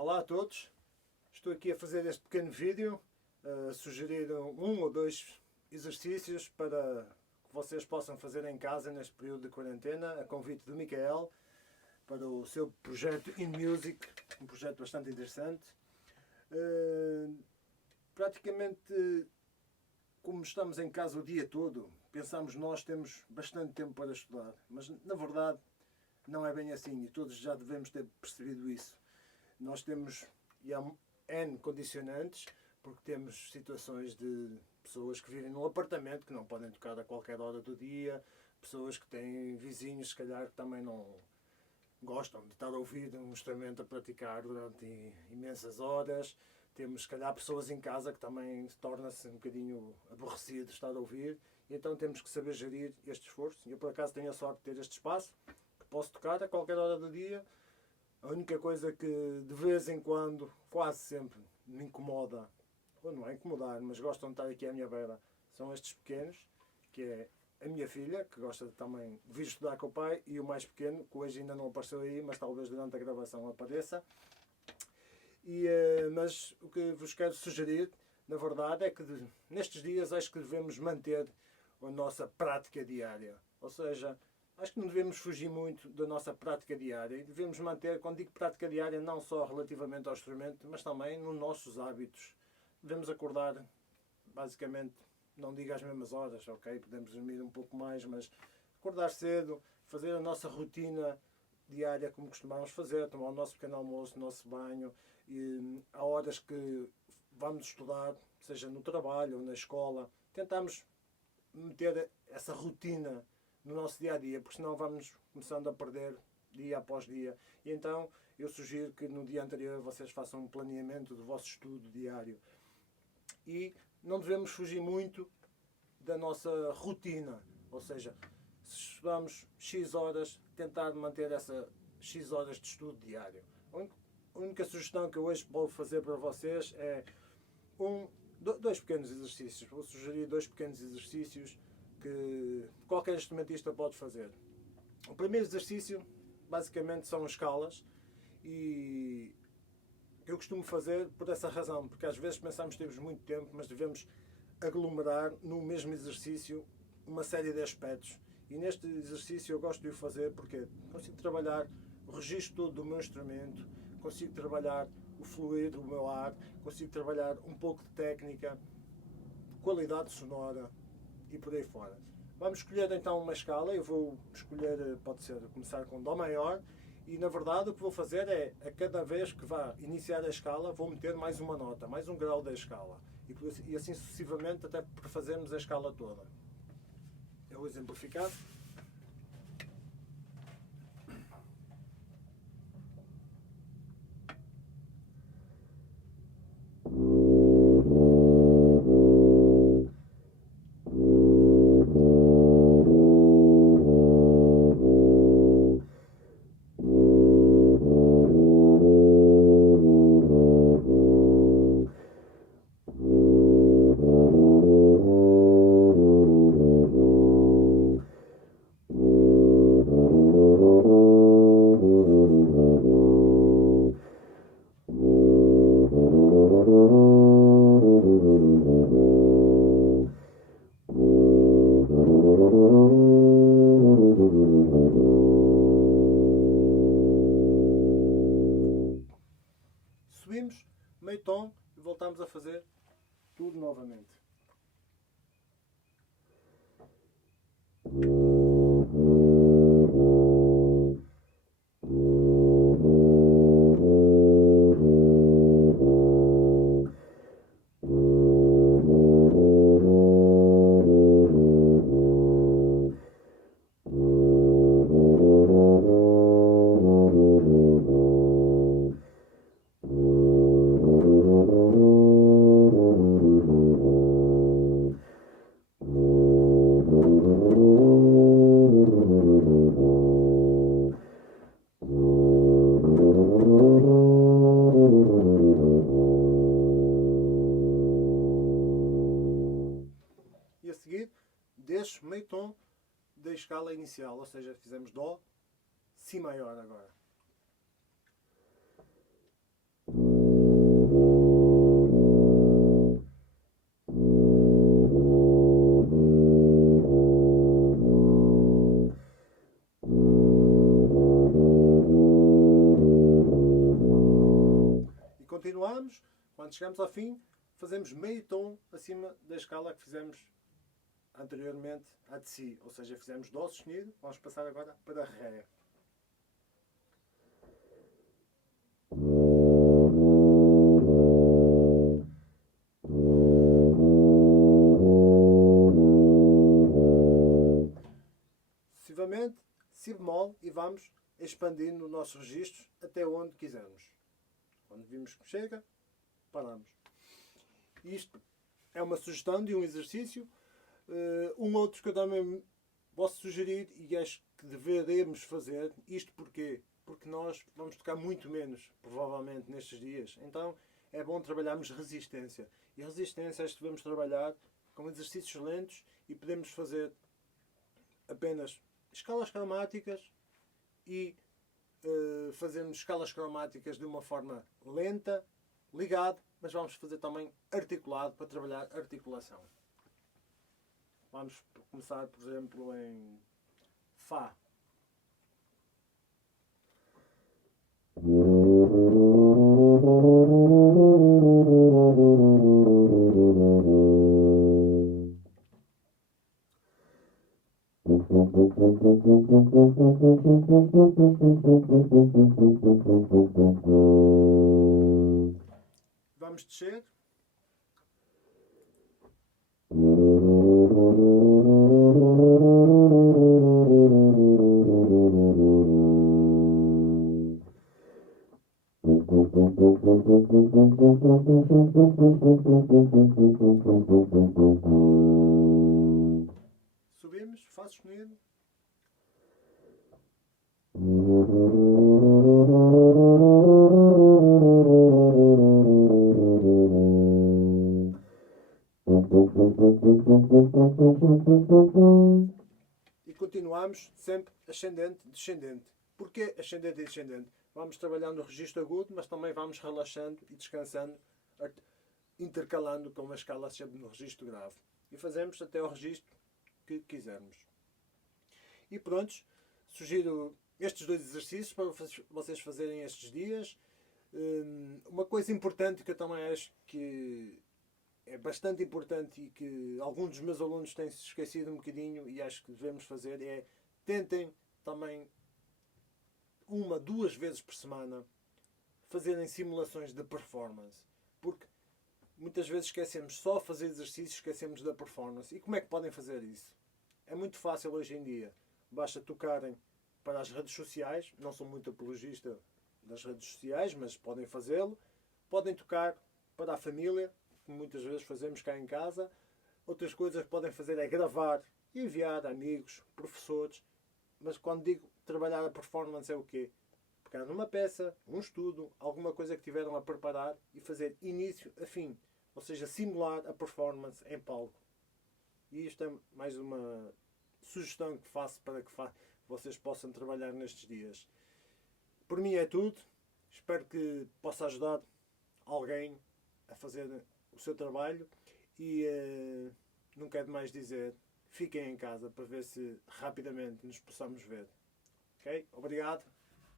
Olá a todos, estou aqui a fazer este pequeno vídeo, a sugerir um ou dois exercícios para que vocês possam fazer em casa neste período de quarentena, a convite do Micael, para o seu projeto InMusic, um projeto bastante interessante. Praticamente, como estamos em casa o dia todo, pensamos nós temos bastante tempo para estudar, mas na verdade não é bem assim e todos já devemos ter percebido isso. Nós temos, e há N condicionantes, porque temos situações de pessoas que vivem num apartamento que não podem tocar a qualquer hora do dia, pessoas que têm vizinhos, se calhar, que também não gostam de estar a ouvir um instrumento a praticar durante imensas horas. Temos, se calhar, pessoas em casa que também torna-se um bocadinho aborrecido estar a ouvir, e então temos que saber gerir este esforço. Eu, por acaso, tenho a sorte de ter este espaço, que posso tocar a qualquer hora do dia. A única coisa que de vez em quando, quase sempre, me incomoda, ou não é incomodar, mas gostam de estar aqui à minha beira, são estes pequenos, que é a minha filha, que gosta de também de vir estudar com o pai, e o mais pequeno, que hoje ainda não apareceu aí, mas talvez durante a gravação apareça. Mas o que vos quero sugerir, na verdade, é que nestes dias acho que devemos manter a nossa prática diária. Ou seja, acho que não devemos fugir muito da nossa prática diária e devemos manter, quando digo prática diária, não só relativamente ao instrumento, mas também nos nossos hábitos. Devemos acordar, basicamente, não digo às mesmas horas, ok? Podemos dormir um pouco mais, mas acordar cedo, fazer a nossa rotina diária como costumamos fazer, tomar o nosso pequeno almoço, o nosso banho, e há horas que vamos estudar, seja no trabalho ou na escola, tentamos meter essa rotina no nosso dia a dia, porque senão vamos começando a perder dia após dia. E então eu sugiro que no dia anterior vocês façam um planeamento do vosso estudo diário. E não devemos fugir muito da nossa rotina, ou seja, se estudamos X horas, tentar manter essa X horas de estudo diário. A única sugestão que eu hoje vou fazer para vocês é dois pequenos exercícios. Vou sugerir dois pequenos exercícios que qualquer instrumentista pode fazer. O primeiro exercício, basicamente, são escalas, e eu costumo fazer por essa razão, porque às vezes pensamos que temos muito tempo, mas devemos aglomerar no mesmo exercício uma série de aspectos. E neste exercício eu gosto de o fazer porque consigo trabalhar o registro todo do meu instrumento, consigo trabalhar o fluir do meu ar, consigo trabalhar um pouco de técnica, qualidade sonora e por aí fora. Vamos escolher então uma escala. Eu vou escolher, pode ser, começar com Dó maior, e na verdade o que vou fazer é, a cada vez que vá iniciar a escala, vou meter mais uma nota, mais um grau da escala, e assim sucessivamente até para fazermos a escala toda. Eu vou exemplificar. Subimos meio tom e voltamos a fazer tudo novamente. E a seguir deixo meio tom da escala inicial, ou seja, fizemos Dó, Si maior agora. continuamos, quando chegamos ao fim, fazemos meio tom acima da escala que fizemos anteriormente à de Si. Ou seja, fizemos Dó sustenido, vamos passar agora para Ré. Sucessivamente, Si bemol, e vamos expandindo os nossos registros até onde quisermos. Quando vimos que chega, paramos. Isto é uma sugestão de um exercício. Um outro que eu também posso sugerir e acho que deveremos fazer, isto porquê? Porque nós vamos tocar muito menos, provavelmente, nestes dias. Então é bom trabalharmos resistência. E resistência acho que devemos trabalhar com exercícios lentos e podemos fazer apenas escalas cromáticas e fazermos escalas cromáticas de uma forma lenta, ligado, mas vamos fazer também articulado para trabalhar articulação. Vamos começar, por exemplo, em Fá. Vamos descer. Subimos, Fá sustenido. E continuamos sempre ascendente, descendente. Porquê ascendente e descendente? Vamos trabalhando o registro agudo, mas também vamos relaxando e descansando, intercalando com uma escala sempre no registro grave. E fazemos até o registro que quisermos. E prontos, sugiro estes dois exercícios para vocês fazerem estes dias. Uma coisa importante que eu também acho que é bastante importante e que alguns dos meus alunos têm se esquecido um bocadinho e acho que devemos fazer é tentem também 1, 2 vezes por semana fazerem simulações de performance, porque muitas vezes esquecemos só fazer exercícios, esquecemos da performance. E como é que podem fazer isso? É muito fácil hoje em dia, basta tocarem para as redes sociais, não sou muito apologista das redes sociais, mas podem fazê-lo, podem tocar para a família, como muitas vezes fazemos cá em casa. Outras coisas que podem fazer é gravar e enviar a amigos, professores. Mas quando digo trabalhar a performance é o quê? Pegar numa peça, um estudo, alguma coisa que tiveram a preparar e fazer início a fim. Ou seja, simular a performance em palco. E isto é mais uma sugestão que faço para que vocês possam trabalhar nestes dias. Por mim é tudo. Espero que possa ajudar alguém a fazer o seu trabalho e não quero mais dizer, fiquem em casa para ver se rapidamente nos possamos ver. Ok? Obrigado.